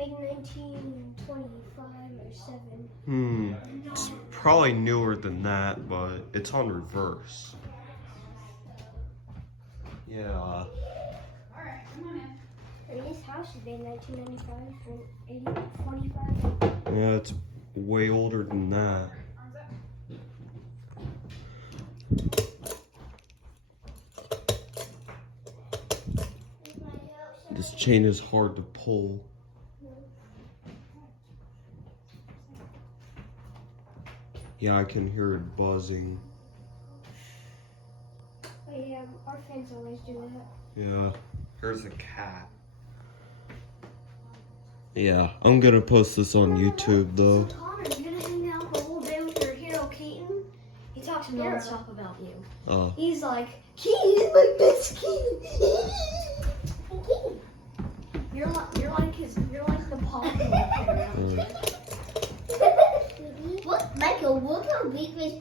made in 1925 or 7. It's probably newer than that, but it's on reverse. Yeah. This house is made in 1995 or 45. Yeah, it's way older than that. This chain is hard to pull. Yeah, I can hear it buzzing. Oh, yeah, our fans always do that. Yeah, here's a cat. Yeah, I'm gonna post this on YouTube though. So Connor, you're gonna hang out the whole day with your hero Keaton? He talks non-stop about you. Oh. He's like, Keaton is my best Keaton. You're like the popular kid around here. What, Michael, what are big fish